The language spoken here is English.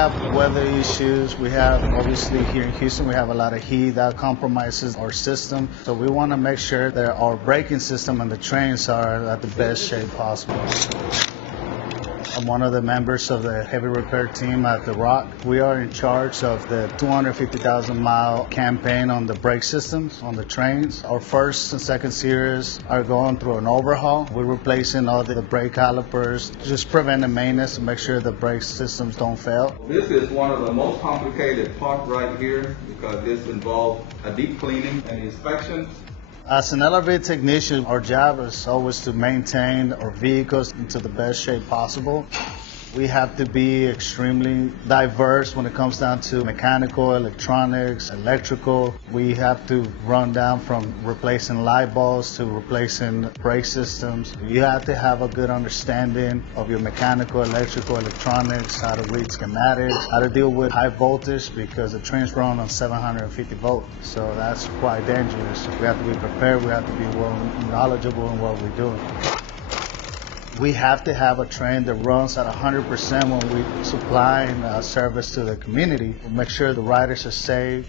have weather issues. We have, obviously here in Houston, we have a lot of heat that compromises our system. So we want to make sure that our braking system and the trains are at the best shape possible. I'm one of the members of the heavy repair team at the Rock. We are in charge of the 250,000 mile campaign on the brake systems on the trains. Our first and second series are going through an overhaul. We're replacing all the brake calipers, just preventing maintenance to make sure the brake systems don't fail. This is one of the most complicated parts right here because this involves a deep cleaning and inspection. As an elevator technician, our job is always to maintain our vehicles into the best shape possible. We have to be extremely diverse when it comes down to mechanical, electronics, electrical. We have to run down from replacing light bulbs to replacing brake systems. You have to have a good understanding of your mechanical, electrical, electronics, how to read schematics, how to deal with high voltage because the trains run on 750 volts. So that's quite dangerous. We have to be prepared. We have to be well knowledgeable in what we're doing. We have to have a train that runs at 100% when we supply service to the community. We'll make sure the riders are safe.